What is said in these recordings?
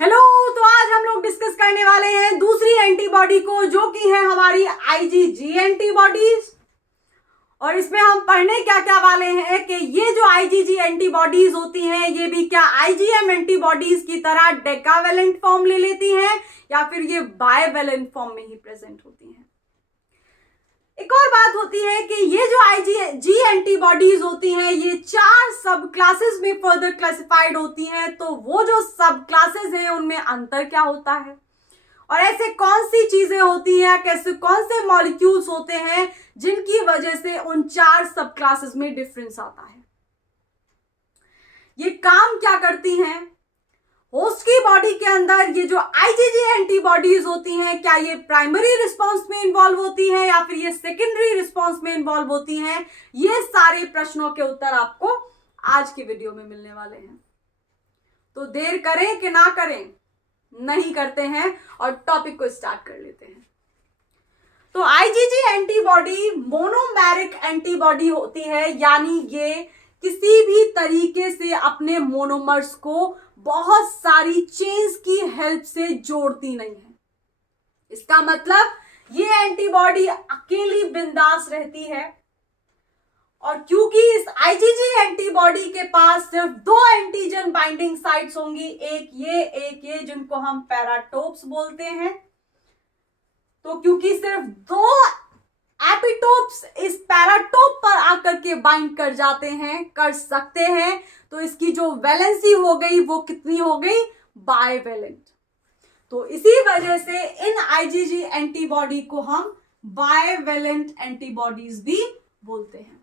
Hello. तो आज हम लोग डिस्कस करने वाले हैं दूसरी एंटीबॉडी को, जो कि है हमारी आईजीजी एंटीबॉडीज। और इसमें हम पढ़ने क्या क्या वाले हैं कि ये जो आईजीजी एंटीबॉडीज होती हैं ये भी क्या आईजीएम एंटीबॉडीज की तरह डेकावेलेंट फॉर्म ले लेती हैं या फिर ये बायवेलेंट फॉर्म में ही प्रेजेंट होती हैं। एक और बात होती है कि ये जो आईजीजी एंटीबॉडीज होती हैं ये 4 सब क्लासेस में फर्दर क्लासिफाइड होती हैं। तो वो जो सब क्लासेस हैं उनमें अंतर क्या होता है और ऐसे कौन सी चीजें होती हैं, कैसे कौन से मॉलिक्यूल्स होते हैं जिनकी वजह से उन 4 सब क्लासेस में डिफरेंस आता है। ये काम क्या करती हैं होस्ट की बॉडी के अंदर। ये जो आईजीजी एंटीबॉडीज होती हैं क्या ये प्राइमरी रिस्पांस में इन्वॉल्व होती हैं या फिर ये सेकेंडरी रिस्पांस में इन्वॉल्व होती हैं, ये सारे प्रश्नों के उत्तर आपको आज की वीडियो में मिलने वाले हैं। तो देर करें कि ना करें, नहीं करते हैं और टॉपिक को स्टार्ट कर लेते हैं। तो आईजीजी एंटीबॉडी मोनोमेरिक एंटीबॉडी होती है, यानी ये किसी भी तरीके से अपने मोनोमर्स को बहुत सारी चेन्स की हेल्प से जोड़ती नहीं है। इसका मतलब ये एंटीबॉडी अकेली बिंदास रहती है। और क्योंकि इस आईजीजी एंटीबॉडी के पास सिर्फ 2 एंटीजन बाइंडिंग साइट्स होंगी, एक ये जिनको हम पैराटोप्स बोलते हैं। तो क्योंकि सिर्फ 2 एपिटोप्स इस पैराटोप पर आकर के बाइंड कर सकते हैं, तो इसकी जो वैलेंसी हो गई वो कितनी हो गई, बायवेलेंट। तो इसी वजह से इन आईजीजी एंटीबॉडी को हम बायवेलेंट एंटीबॉडीज भी बोलते हैं।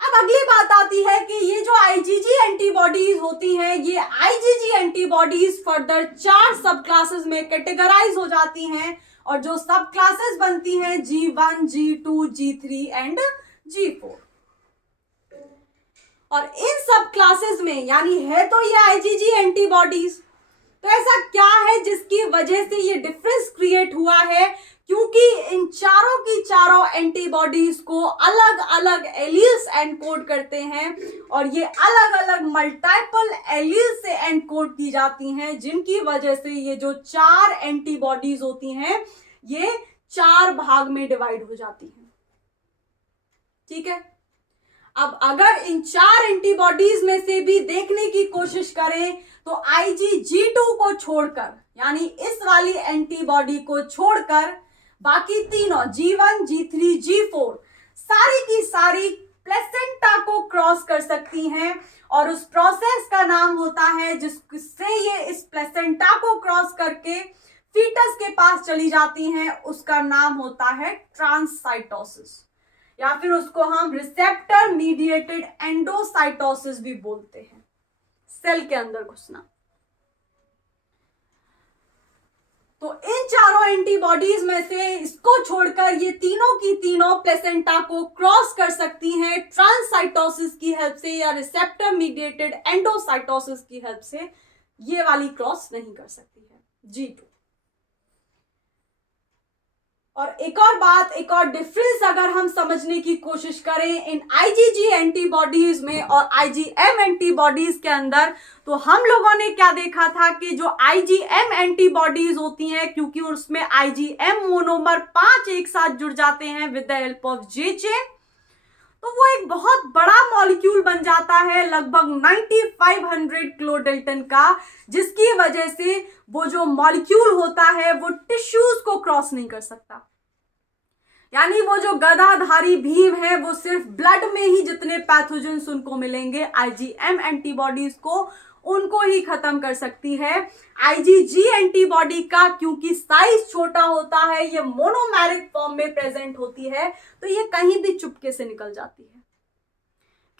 अब अगली बात आती है कि ये जो आईजीजी एंटीबॉडीज होती हैं ये आईजीजी एंटीबॉडीज फर्दर 4 सब क्लासेस में कैटेगराइज हो जाती हैं और जो सब क्लासेस बनती हैं G1, G2, G3 and G4। और इन सब क्लासेस में यानी है तो ये आईजीजी एंटीबॉडीज, तो ऐसा क्या है जिसकी वजह से ये डिफरेंस क्रिएट हुआ है, क्योंकि इन चारों की चारों एंटीबॉडीज को अलग अलग एलील्स एनकोड करते हैं और ये अलग अलग मल्टीपल एलील्स से एनकोड की जाती हैं, जिनकी वजह से ये जो 4 एंटीबॉडीज होती हैं ये 4 भाग में डिवाइड हो जाती हैं। ठीक है। अब अगर इन 4 एंटीबॉडीज में से भी देखने की कोशिश करें तो IgG2 को छोड़कर, यानी इस वाली एंटीबॉडी को छोड़कर बाकी तीनों G1, G3, G4 सारी की सारी प्लेसेंटा को क्रॉस कर सकती हैं और उस प्रोसेस का नाम होता है जिससे ये इस प्लेसेंटा को क्रॉस करके फीटस के पास चली जाती हैं, उसका नाम होता है ट्रांससाइटोसिस, या फिर उसको हम रिसेप्टर मीडिएटेड एंडोसाइटोसिस भी बोलते हैं, सेल के अंदर घुसना। तो इन चारों एंटीबॉडीज में से इसको छोड़कर ये तीनों की तीनों प्लेसेंटा को क्रॉस कर सकती हैं ट्रांससाइटोसिस की हेल्प से या रिसेप्टर मीडिएटेड एंडोसाइटोसिस की हेल्प से। ये वाली क्रॉस नहीं कर सकती है G2। और एक और बात, एक और डिफरेंस अगर हम समझने की कोशिश करें इन आईजीजी एंटीबॉडीज में और आईजीएम एंटीबॉडीज के अंदर, तो हम लोगों ने क्या देखा था कि जो आईजीएम एंटीबॉडीज होती हैं, क्योंकि उसमें आईजीएम मोनोमर 5 एक साथ जुड़ जाते हैं with the help of J chain, तो वो एक बहुत बड़ा मॉलिक्यूल बन जाता है, लगभग 9500 किलोडाल्टन का, जिसकी वजह से वो जो मॉलिक्यूल होता है वो टिश्यूज को क्रॉस नहीं कर सकता। यानी वो जो गदाधारी भीम है वो सिर्फ ब्लड में ही जितने पैथोजेंस उनको मिलेंगे आईजीएम एंटीबॉडीज को, उनको ही खत्म कर सकती है। आईजीजी एंटीबॉडी का क्योंकि साइज छोटा होता है, ये मोनोमेरिक फॉर्म में प्रेजेंट होती है, तो ये कहीं भी चुपके से निकल जाती है,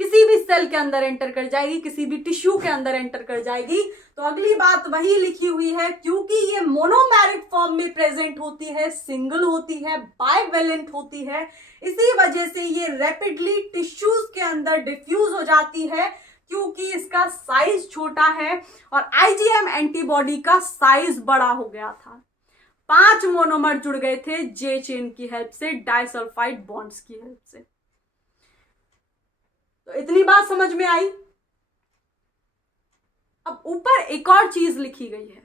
किसी भी सेल के अंदर एंटर कर जाएगी, किसी भी टिश्यू के अंदर एंटर कर जाएगी। तो अगली बात वही लिखी हुई है, क्योंकि ये मोनोमेरिक फॉर्म में प्रेजेंट होती है, सिंगल होती है, बायवेलेंट होती है, इसी वजह से ये रैपिडली टिश्यूज के अंदर डिफ्यूज हो जाती है, क्योंकि इसका साइज छोटा है और आईजीएम एंटीबॉडी का साइज बड़ा हो गया था। 5 मोनोमर जुड़ गए थे जे चेन की हेल्प से, डाइसल्फाइड बॉन्ड्स की हेल्प से। तो इतनी बात समझ में आई। अब ऊपर एक और चीज लिखी गई है,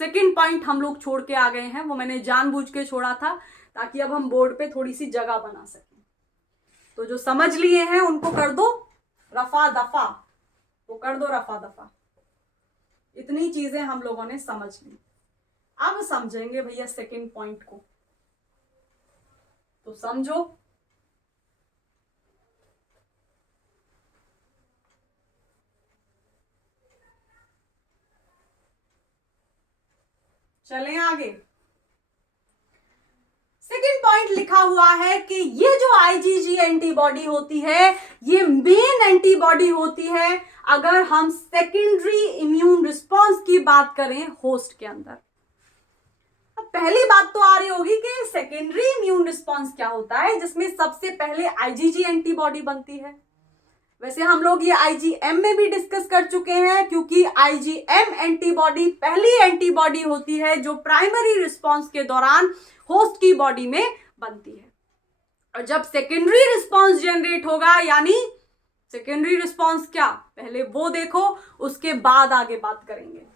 सेकंड पॉइंट हम लोग छोड़ के आ गए हैं, वो मैंने जानबूझ के छोड़ा था ताकि अब हम बोर्ड पे थोड़ी सी जगह बना सकें। तो जो समझ लिए हैं उनको कर दो रफा दफा, वो कर दो रफा दफा। इतनी चीजें हम लोगों ने समझ ली। अब समझेंगे भैया सेकंड पॉइंट को, तो समझो। चलें आगे। सेकेंड पॉइंट लिखा हुआ है कि ये जो आईजीजी एंटीबॉडी होती है, ये मेन एंटीबॉडी होती है अगर हम सेकेंडरी इम्यून रिस्पांस की बात करें होस्ट के अंदर। अब पहली बात तो आ रही होगी कि सेकेंडरी इम्यून रिस्पांस क्या होता है, जिसमें सबसे पहले आईजीजी एंटीबॉडी बनती है। वैसे हम लोग ये आईजीएम में भी डिस्कस कर चुके हैं, क्योंकि आईजीएम एंटीबॉडी पहली एंटीबॉडी होती है जो प्राइमरी रिस्पांस के दौरान होस्ट की बॉडी में बनती है। और जब सेकेंडरी रिस्पांस जनरेट होगा, यानी सेकेंडरी रिस्पांस क्या, पहले वो देखो, उसके बाद आगे बात करेंगे।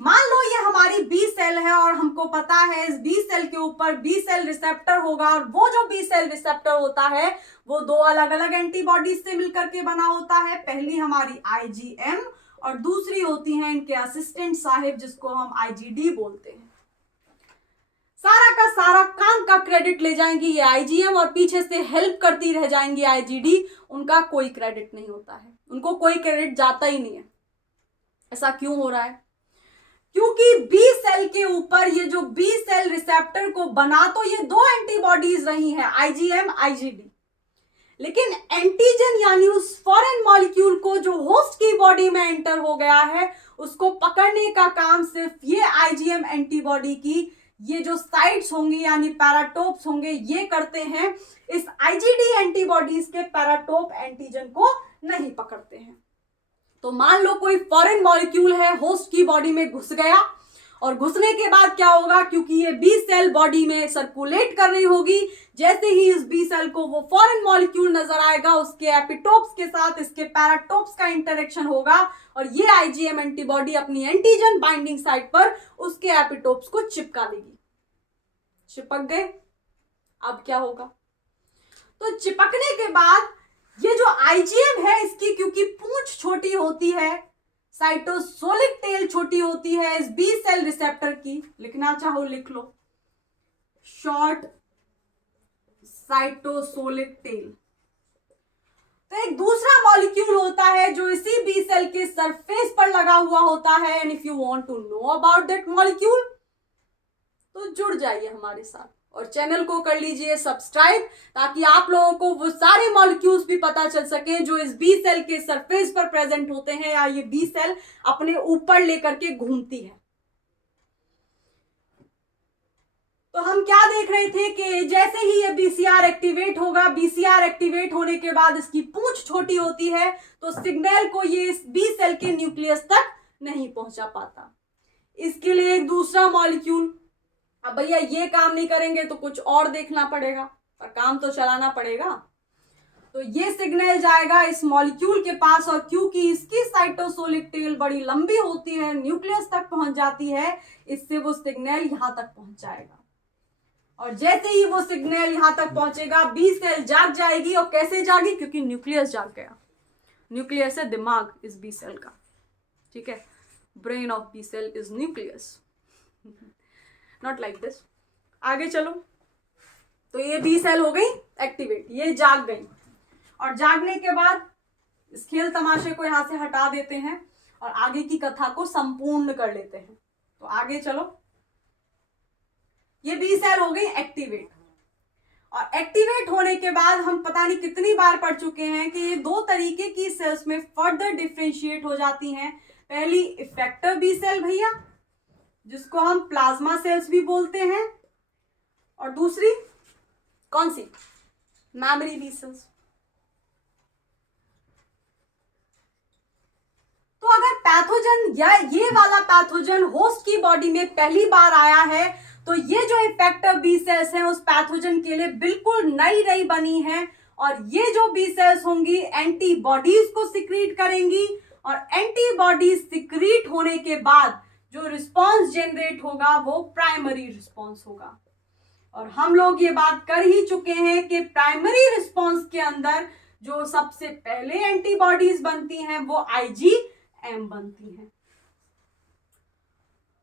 मान लो ये हमारी बी सेल है और हमको पता है इस बी सेल के ऊपर बी सेल रिसेप्टर होगा, और वो जो बी सेल रिसेप्टर होता है वो दो अलग अलग एंटीबॉडीज से मिलकर के बना होता है। पहली हमारी आईजीएम और दूसरी होती है इनके असिस्टेंट साहिब, जिसको हम आईजीडी बोलते हैं। सारा का सारा काम का क्रेडिट ले जाएंगी ये आईजीएम और पीछे से हेल्प करती रह जाएंगी आईजीडी। उनका कोई क्रेडिट नहीं होता है, उनको कोई क्रेडिट जाता ही नहीं है। ऐसा क्यों हो रहा है? क्योंकि बी सेल के ऊपर ये जो बी सेल रिसेप्टर को बना तो ये दो एंटीबॉडीज रही हैं, आईजीएम आईजीडी, लेकिन एंटीजन यानी उस फॉरेन मॉलिक्यूल को जो होस्ट की बॉडी में एंटर हो गया है, उसको पकड़ने का काम सिर्फ ये आईजीएम एंटीबॉडी की ये जो साइट्स होंगी यानी पैराटोप्स होंगे, ये करते हैं। इस आईजीडी एंटीबॉडीज के पैराटोप एंटीजन को नहीं पकड़ते हैं। तो मान लो कोई फॉरेन मॉलिक्यूल है, होस्ट की बॉडी में घुस गया, और घुसने के बाद क्या होगा, क्योंकि ये बी सेल बॉडी में सर्कुलेट कर रही होगी, जैसे ही इस बी सेल को वो फॉरेन मॉलिक्यूल नजर आएगा, उसके एपिटोप्स के साथ इसके पैराटोप्स का इंटरेक्शन होगा, और ये आईजीएम एंटीबॉडी अपनी एंटीजन बाइंडिंग साइट पर उसके एपिटोप्स को चिपका देगी। चिपक गए, अब क्या होगा? तो चिपकने के बाद ये जो आईजीएम है, इसकी क्योंकि पूंछ छोटी होती है, साइटोसोलिक टेल छोटी होती है इस बी सेल रिसेप्टर की, लिखना चाहो लिख लो, शॉर्ट साइटोसोलिक टेल। तो एक दूसरा मॉलिक्यूल होता है जो इसी बी सेल के सरफेस पर लगा हुआ होता है, and if you want to know about that molecule तो जुड़ जाइए हमारे साथ और चैनल को कर लीजिए सब्सक्राइब, ताकि आप लोगों को वो सारे मॉलिक्यूल्स भी पता चल सके जो इस बी सेल के सरफेस पर प्रेजेंट होते हैं, या ये बी सेल अपने ऊपर लेकर के घूमती है। तो हम क्या देख रहे थे कि जैसे ही ये बीसीआर एक्टिवेट होगा, बीसीआर एक्टिवेट होने के बाद इसकी पूंछ छोटी होती है, तो सिग्नल को ये इस बी सेल के न्यूक्लियस तक नहीं पहुंचा पाता। इसके लिए एक दूसरा मॉलिक्यूल, अब भैया ये काम नहीं करेंगे तो कुछ और देखना पड़ेगा, पर काम तो चलाना पड़ेगा। तो ये सिग्नल जाएगा इस मॉलिक्यूल के पास, और क्योंकि इसकी साइटोसोलिक टेल बड़ी लंबी होती है, न्यूक्लियस तक पहुंच जाती है, इससे वो सिग्नल यहां तक पहुंच जाएगा। और जैसे ही वो सिग्नल यहां तक पहुंचेगा, बी सेल जाग जाएगी। और कैसे जागी? क्योंकि न्यूक्लियस जाग गया। न्यूक्लियस है दिमाग इस बी सेल का, ठीक है। Brain of B cell is nucleus, not like this. आगे चलो। तो ये बी सेल हो गई एक्टिवेट, ये जाग गई, और जागने के बाद इस खेल तमाशे को यहां से हटा देते हैं और आगे की कथा को संपूर्ण कर लेते हैं। तो आगे चलो। ये बी सेल हो गई एक्टिवेट, और एक्टिवेट होने के बाद हम पता नहीं कितनी बार पढ़ चुके हैं कि ये दो तरीके की सेल्स में फर्दर डिफ्रेंशिएट हो जाती हैं। पहली इफेक्टर बी सेल भैया, जिसको हम प्लाज्मा सेल्स भी बोलते हैं, और दूसरी कौन सी? Memory B sales. तो अगर पैथोजन या ये वाला पैथोजन होस्ट की बॉडी में पहली बार आया है, तो ये जो इफेक्टर बी सेल्स हैं उस पैथोजन के लिए बिल्कुल नई बनी हैं, और ये जो बी सेल्स होंगी एंटीबॉडीज को सिक्रीट करेंगी, और एंटीबॉडी सिक्रीट होने के बाद जो रिस्पॉन्स जनरेट होगा वो प्राइमरी रिस्पॉन्स होगा। और हम लोग ये बात कर ही चुके हैं कि प्राइमरी रिस्पॉन्स के अंदर जो सबसे पहले एंटीबॉडीज बनती हैं वो आईजीएम बनती हैं।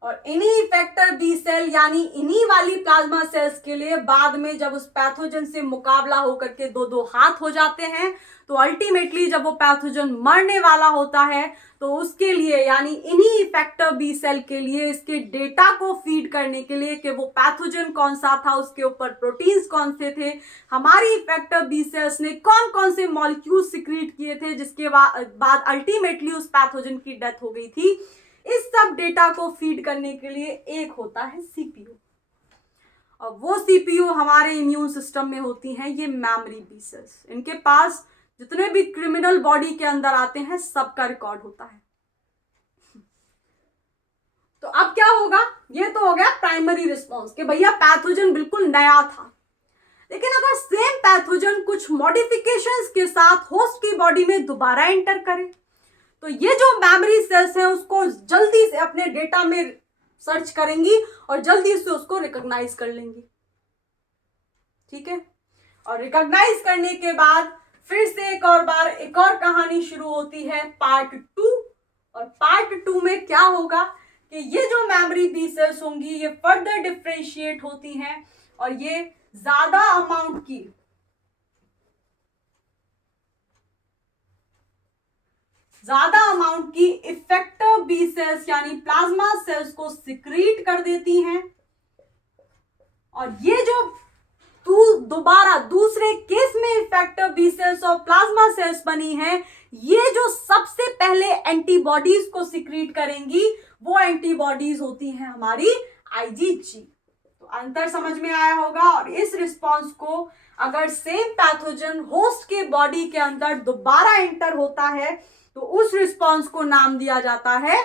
और इन्हीं इफेक्टर बी सेल यानी इन्हीं वाली प्लाज्मा सेल्स के लिए बाद में जब उस पैथोजन से मुकाबला होकर के दो दो हाथ हो जाते हैं, तो अल्टीमेटली जब वो पैथोजन मरने वाला होता है तो उसके लिए यानी इन्हीं इफेक्टर बी सेल के लिए इसके डेटा को फीड करने के लिए कि वो पैथोजन कौन सा था, उसके ऊपर प्रोटीन्स कौन से थे, हमारी इफेक्टर बी सेल्स ने कौन कौन से मॉलिक्यूल सिक्रीट किए थे जिसके बाद अल्टीमेटली उस पैथोजन की डेथ हो गई थी, इस सब डेटा को फीड करने के लिए एक होता है सीपीयू। और वो सीपीयू हमारे इम्यून सिस्टम में होती हैं ये मेमोरी बी सेल्स। इनके पास जितने भी क्रिमिनल बॉडी के अंदर आते हैं सबका रिकॉर्ड होता है। तो अब क्या होगा, ये तो हो गया प्राइमरी रिस्पॉन्स कि भैया पैथोजन बिल्कुल नया था। लेकिन अगर सेम पैथोजन कुछ मॉडिफिकेशंस के साथ होस्ट की बॉडी में दोबारा एंटर करे तो ये जो मेमोरी सेल्स हैं उसको जल्दी से अपने डेटा में सर्च करेंगी और जल्दी से उसको रिकॉग्नाइज कर लेंगी। ठीक है, और रिकॉग्नाइज करने के बाद फिर से एक और कहानी शुरू होती है पार्ट 2। और पार्ट 2 में क्या होगा कि ये जो मेमोरी बी सेल्स होंगी ये फर्दर डिफरेंशिएट होती हैं और ये ज्यादा अमाउंट की इफेक्टर बी सेल्स यानी प्लाज्मा सेल्स को सिक्रीट कर देती हैं। और ये जो दोबारा दूसरे केस में इफेक्टर बी सेल्स और प्लाज्मा सेल्स बनी हैं, ये जो सबसे पहले एंटीबॉडीज को सिक्रीट करेंगी वो एंटीबॉडीज होती हैं हमारी आईजीजी। तो अंतर समझ में आया होगा। और इस रिस्पॉन्स को अगर सेम पैथोजन होस्ट के बॉडी के अंदर दोबारा एंटर होता है तो उस रिस्पॉन्स को नाम दिया जाता है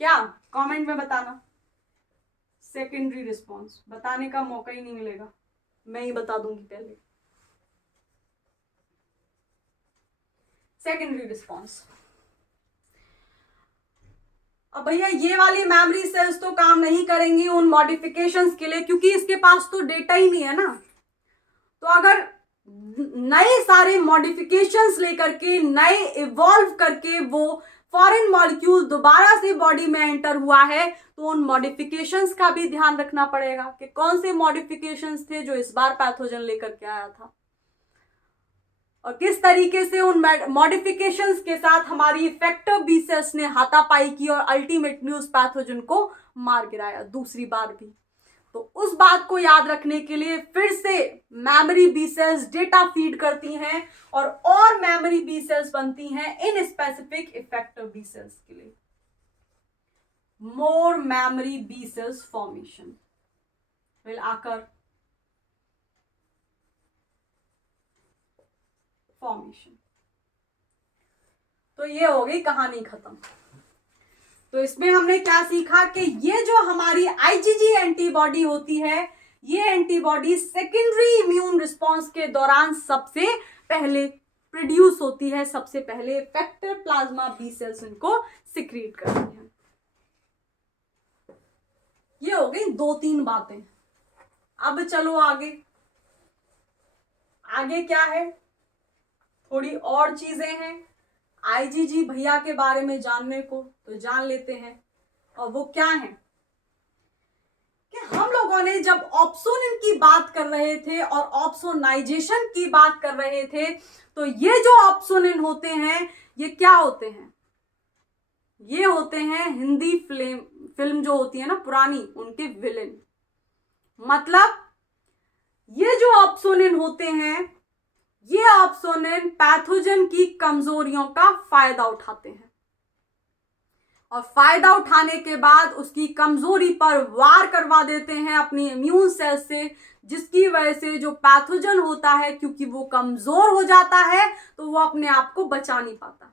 क्या, कमेंट में बताना। Secondary response. बताने का मौका ही नहीं मिलेगा, मैं ही बता दूंगी पहले। Secondary response. अब भैया ये वाली मेमोरी सेल्स तो काम नहीं करेंगी उन मॉडिफिकेशंस के लिए क्योंकि इसके पास तो डेटा ही नहीं है ना। तो अगर नए सारे मॉडिफिकेशंस लेकर के नए इवॉल्व करके वो फॉरेन मॉलिक्यूल दोबारा से बॉडी में एंटर हुआ है तो उन मॉडिफिकेशंस का भी ध्यान रखना पड़ेगा कि कौन से मॉडिफिकेशंस थे जो इस बार पैथोजन लेकर के आया था और किस तरीके से उन मॉडिफिकेशंस के साथ हमारी इफेक्टर बी सेल्स ने हाथापाई की और अल्टीमेटली उस पैथोजन को मार गिराया दूसरी बार भी। तो उस बात को याद रखने के लिए फिर से memory B cells data feed करती हैं और मेमोरी बी सेल्स बनती हैं इन स्पेसिफिक इफेक्टर बी सेल्स के लिए। More memory B cells formation will आकर फॉर्मेशन। तो ये हो गई कहानी खत्म। तो इसमें हमने क्या सीखा कि ये जो हमारी आईजीजी एंटीबॉडी होती है ये एंटीबॉडी सेकेंडरी इम्यून रिस्पांस के दौरान सबसे पहले प्रोड्यूस होती है, सबसे पहले इफेक्टर प्लाज्मा बी सेल्स इनको सिक्रीट करती हैं। ये हो गई 2-3 बातें। अब चलो आगे। आगे क्या है, थोड़ी और चीजें हैं आईजीजी भैया के बारे में जानने को, तो जान लेते हैं। और वो क्या है कि हम लोगों ने जब ऑप्सोनिन की बात कर रहे थे और ऑप्सोनाइजेशन की बात कर रहे थे तो ये जो ऑप्सोनिन होते हैं ये क्या होते हैं, ये होते हैं हिंदी फिल्म जो होती है ना पुरानी उनके विलेन। मतलब ये जो ऑप्सोनिन होते हैं ये ऑप्सोनिन पैथोजन की कमजोरियों का फायदा उठाते हैं और फायदा उठाने के बाद उसकी कमजोरी पर वार करवा देते हैं अपनी इम्यून सेल से, जिसकी वजह से जो पैथोजन होता है क्योंकि वो कमजोर हो जाता है तो वो अपने आप को बचा नहीं पाता।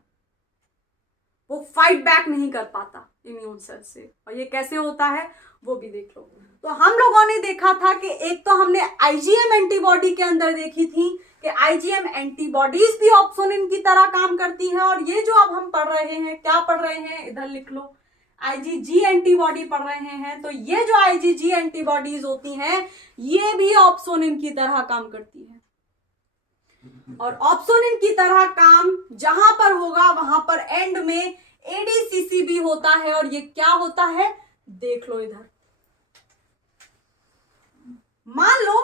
वो फाइट बैक नहीं कर पाता इम्यून सेल से। और ये कैसे होता है वो भी देख लो। तो हम लोगों ने देखा था कि एक तो हमने आईजीएम एंटीबॉडी के अंदर देखी थी कि आईजीएम एंटीबॉडीज भी ऑप्सोनिन की तरह काम करती हैं। और ये जो अब हम पढ़ रहे हैं, क्या पढ़ रहे हैं, इधर लिख लो, आईजीजी एंटीबॉडी पढ़ रहे हैं। तो ये जो आईजीजी एंटीबॉडीज होती हैं ये भी ऑप्सोनिन की तरह काम करती है। और ऑप्सोनिन की तरह काम जहां पर होगा वहां पर एंड में एडीसीसी भी होता है। और ये क्या होता है देख लो इधर। मान लो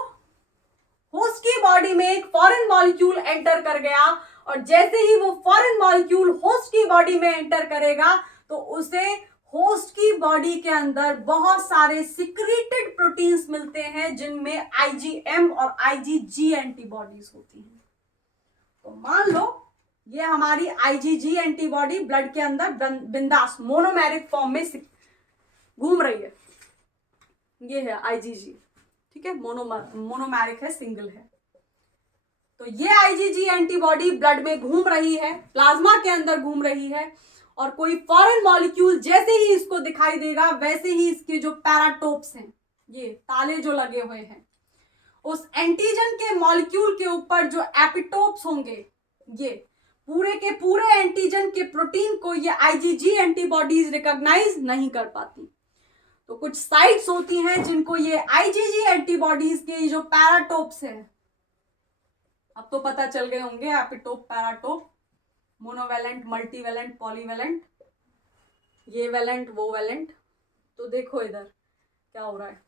होस्ट की बॉडी में एक फॉरेन मॉलिक्यूल एंटर कर गया और जैसे ही वो फॉरेन मॉलिक्यूल होस्ट की बॉडी में एंटर करेगा तो उसे होस्ट की बॉडी के अंदर बहुत सारे सिक्रीटेड प्रोटीन्स मिलते हैं जिनमें आईजीएम और आईजीजी एंटीबॉडीज होती हैं। तो मान लो ये हमारी आईजीजी एंटीबॉडी ब्लड के अंदर बिंदास मोनोमेरिक फॉर्म में घूम रही है। ये है आईजीजी, ठीक है, मोनोमेरिक है, सिंगल है। तो ये आईजीजी एंटीबॉडी ब्लड में घूम रही है, प्लाज्मा के अंदर घूम रही है। और कोई फॉरेन मॉलिक्यूल जैसे ही इसको दिखाई देगा वैसे ही इसके जो पैराटोप्स हैं, ये ताले जो लगे हुए हैं, उस एंटीजन के मॉलिक्यूल के ऊपर जो एपिटोप्स होंगे, ये पूरे के पूरे एंटीजन के प्रोटीन को ये आईजीजी एंटीबॉडीज रिकॉग्नाइज नहीं कर पाती। तो कुछ साइट्स होती हैं जिनको ये आईजीजी एंटीबॉडीज के जो पैराटोप्स हैं, अब तो पता चल गए होंगे, epitope, paratope, monovalent, multivalent, polyvalent, ये वेलेंट, वो वेलेंट। तो देखो इधर क्या हो रहा है,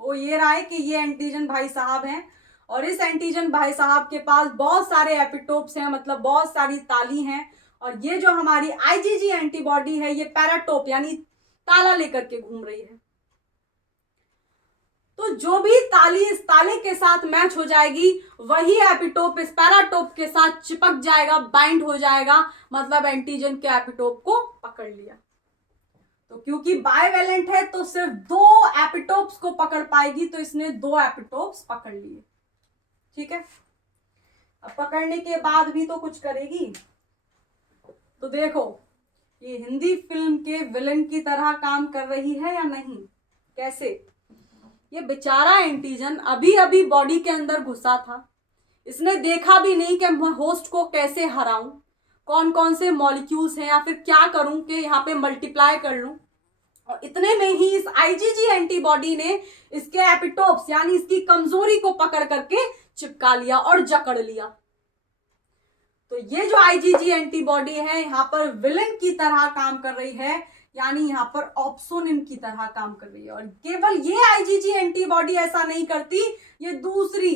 वो ये रहा है कि ये एंटीजन भाई साहब हैं और इस एंटीजन भाई साहब के पास बहुत सारे एपिटोप्स हैं, मतलब बहुत सारी ताली हैं। और ये जो हमारी आईजीजी एंटीबॉडी है ये पैराटोप यानी ताला लेकर के घूम रही है। तो जो भी ताली इस ताले के साथ मैच हो जाएगी वही एपिटोप इस पैराटोप के साथ चिपक जाएगा, बाइंड हो जाएगा, मतलब एंटीजन के एपिटोप को पकड़ लिया। तो क्योंकि बाइवेलेंट है तो सिर्फ 2 एपिटोप्स को पकड़ पाएगी, तो इसने 2 एपिटोप्स पकड़ लिए, ठीक है। अब पकड़ने के बाद भी तो कुछ करेगी। तो देखो ये हिंदी फिल्म के विलन की तरह काम कर रही है या नहीं, कैसे। ये बेचारा एंटीजन अभी अभी बॉडी के अंदर घुसा था, इसने देखा भी नहीं कि मैं होस्ट को कैसे हराऊं, कौन कौन से मॉलिक्यूल्स हैं या फिर क्या करूं कि यहाँ पे मल्टीप्लाई कर लूं। और इतने में ही इस आईजीजी एंटीबॉडी ने इसके एपिटोप्स यानी इसकी कमजोरी को पकड़ करके चिपका लिया और जकड़ लिया। तो ये जो आईजीजी एंटीबॉडी है यहाँ पर विलन की तरह काम कर रही है, यानी यहाँ पर ऑप्सोनिन की तरह काम कर रही है। और केवल ये आईजीजी एंटीबॉडी ऐसा नहीं करती, ये दूसरी,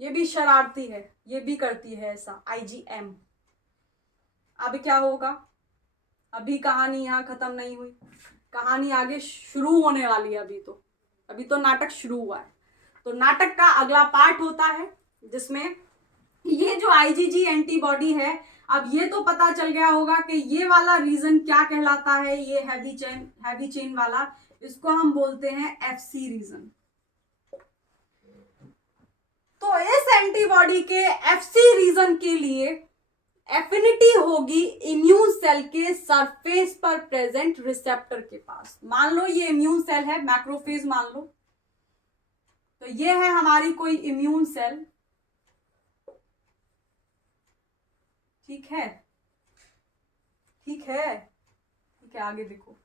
ये भी शरारती है, ये भी करती है ऐसा, आईजीएम। अब क्या होगा, अभी कहानी यहाँ खत्म नहीं हुई, कहानी आगे शुरू होने वाली है। अभी तो नाटक शुरू हुआ है। तो नाटक का अगला पार्ट होता है जिसमें ये जो आईजीजी एंटीबॉडी है, अब ये तो पता चल गया होगा कि ये वाला रीजन क्या कहलाता है, ये हैवी चेन वाला, इसको हम बोलते हैं एफसी रीजन। तो इस एंटीबॉडी के एफसी रीजन के लिए एफिनिटी होगी इम्यून सेल के सरफेस पर प्रेजेंट रिसेप्टर के पास। मान लो ये इम्यून सेल है, मैक्रोफेज मान लो, तो ये है हमारी कोई इम्यून सेल, ठीक है, ठीक है, ठीक है, आगे देखो,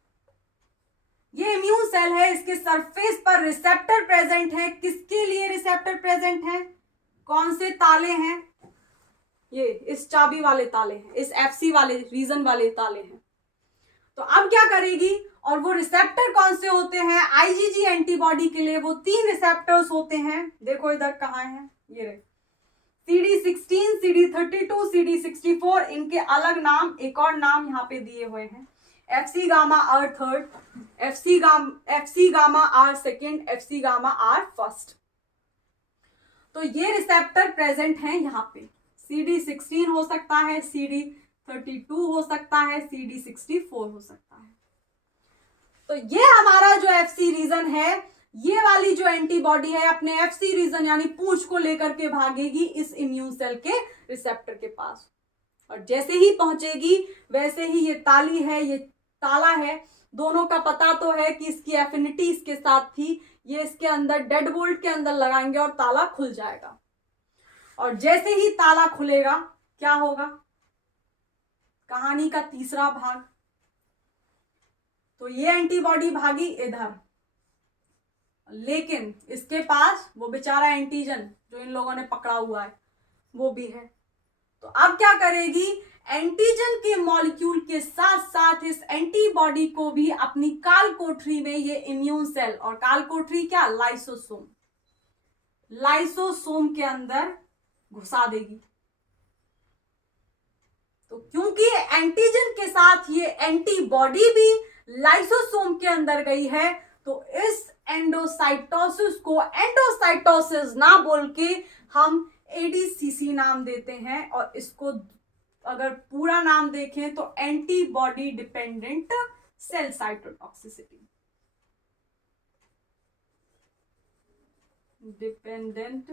ये इम्यून सेल है, इसके सरफेस पर रिसेप्टर प्रेजेंट है। किसके लिए रिसेप्टर प्रेजेंट है, कौन से ताले हैं, ये इस चाबी वाले ताले हैं, इस एफसी वाले रीजन वाले ताले हैं। तो अब क्या करेगी, और वो रिसेप्टर कौन से होते हैं आईजीजी एंटीबॉडी के लिए, वो 3 रिसेप्टर्स होते हैं। देखो इधर कहाँ हैं, ये रहे, CD16, CD32, CD64, इनके अलग नाम, एक और नाम यहाँ पे दिए हुए हैं, FC gamma R third, FC gamma R second, FC gamma R first. तो ये रिसेप्टर प्रेजेंट हैं यहाँ पे। CD16 हो सकता है, CD32 हो सकता है, CD64 हो सकता है। तो ये हमारा जो FC रीजन है, ये वाली जो एंटीबॉडी है अपने FC रीजन यानी पूंछ को लेकर के भागेगी इस इम्यून सेल के रिसेप्टर के पास। और जैसे ही पहुंचेगी वैसे ही ये ताली है, ये ताला है, दोनों का पता तो है कि इसकी एफिनिटी इसके साथ थी, ये इसके अंदर डेड बोल्ट के अंदर लगाएंगे और ताला खुल जाएगा। और जैसे ही ताला खुलेगा क्या होगा, कहानी का तीसरा भाग। तो ये एंटीबॉडी भागी इधर, लेकिन इसके पास वो बेचारा एंटीजन जो इन लोगों ने पकड़ा हुआ है वो भी है। तो अब क्या करेगी, एंटीजन के मॉलिक्यूल के साथ साथ इस एंटीबॉडी को भी अपनी काल कोठरी में ये इम्यून सेल, और काल कोठरी क्या, लाइसोसोम, लाइसोसोम के अंदर घुसा देगी। तो क्योंकि एंटीजन के साथ ये एंटीबॉडी भी लाइसोसोम के अंदर गई है, तो इस एंडोसाइटोसिस को एंडोसाइटोसिस ना बोल के हम एडीसीसी नाम देते हैं, और इसको अगर पूरा नाम देखें तो antibody dependent cell cytotoxicity, dependent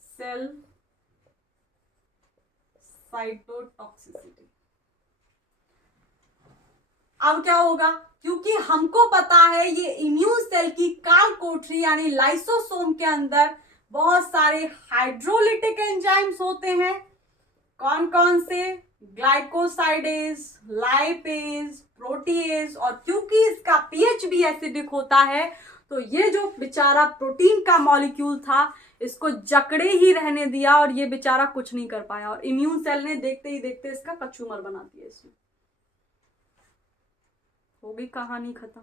cell cytotoxicity. अब क्या होगा, क्योंकि हमको पता है ये इम्यून सेल की काल कोठरी यानी लाइसोसोम के अंदर बहुत सारे हाइड्रोलिटिक एंजाइम्स होते हैं। कौन कौन से, ग्लाइकोसाइडेज, लाइपेज, प्रोटीएज, और क्योंकि इसका पीएच भी एसिडिक होता है तो ये जो बेचारा प्रोटीन का मॉलिक्यूल था इसको जकड़े ही रहने दिया और ये बेचारा कुछ नहीं कर पाया, और इम्यून सेल ने देखते ही देखते इसका कचूमर बना दिया। इसमें हो गई कहानी खत्म।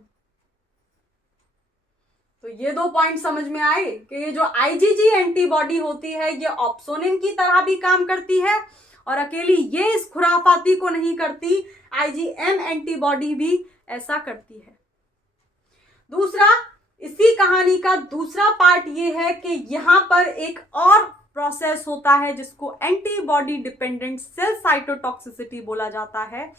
तो ये दो पॉइंट समझ में आए कि ये जो आईजीजी एंटीबॉडी होती है ये ऑप्सोनिन की तरह भी काम करती है, और अकेली ये इस खुराफाती को नहीं करती, आईजीएम एंटीबॉडी भी ऐसा करती है। दूसरा, इसी कहानी का दूसरा पार्ट ये है कि यहां पर एक और प्रोसेस होता है जिसको एंटीबॉडी डिपेंडेंट सेल साइटोटॉक्सिसिटी बोला जाता है,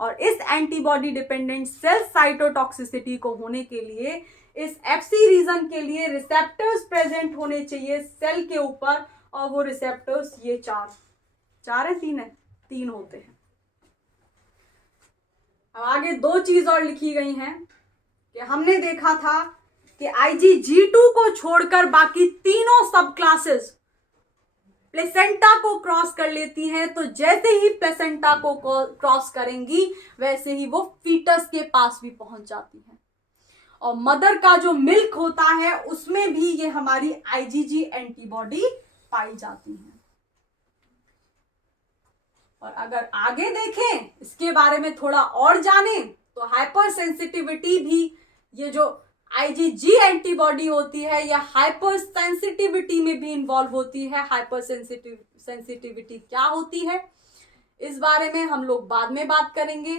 और इस एंटीबॉडी डिपेंडेंट सेल साइटोटॉक्सिसिटी को होने के लिए इस एफसी रीजन के लिए रिसेप्टर्स प्रेजेंट होने चाहिए सेल के ऊपर, और वो रिसेप्टर्स ये चार है, तीन होते हैं। अब आगे दो चीज और लिखी गई हैं कि हमने देखा था कि IgG2 को छोड़कर बाकी तीनों सब क्लासेस प्लेसेंटा को क्रॉस कर लेती हैं, तो जैसे ही प्लेसेंटा को क्रॉस करेंगी वैसे ही वो फीटस के पास भी पहुंच जाती हैं, और मदर का जो मिल्क होता है उसमें भी ये हमारी IgG एंटीबॉडी पाई जाती है। और अगर आगे देखें, इसके बारे में थोड़ा और जाने, तो हाइपर सेंसिटिविटी भी, ये जो IgG एंटीबॉडी होती है या हाइपर सेंसिटिविटी में भी इन्वॉल्व होती है। हाइपर सेंसिटिविटी क्या होती है इस बारे में हम लोग बाद में बात करेंगे,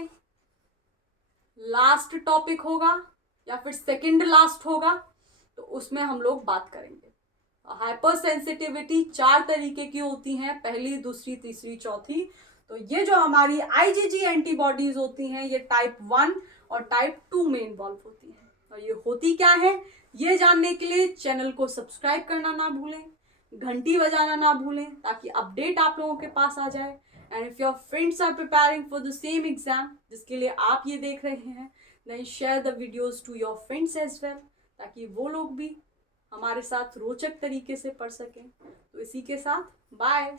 लास्ट टॉपिक होगा या फिर सेकंड लास्ट होगा तो उसमें हम लोग बात करेंगे। हाइपर सेंसिटिविटी 4 तरीके की होती हैं, पहली, दूसरी, तीसरी, चौथी। तो ये जो हमारी IgG एंटीबॉडीज होती हैं ये टाइप 1 और टाइप 2 में इन्वॉल्व होती हैं। और ये होती क्या है ये जानने के लिए चैनल को सब्सक्राइब करना ना भूलें, घंटी बजाना ना भूलें ताकि अपडेट आप लोगों के पास आ जाए। And if your friends are preparing for the same exam जिसके लिए आप ये देख रहे हैं, then share the videos to your friends as well, ताकि वो लोग भी हमारे साथ रोचक तरीके से पढ़ सकें। तो इसी के साथ बाय।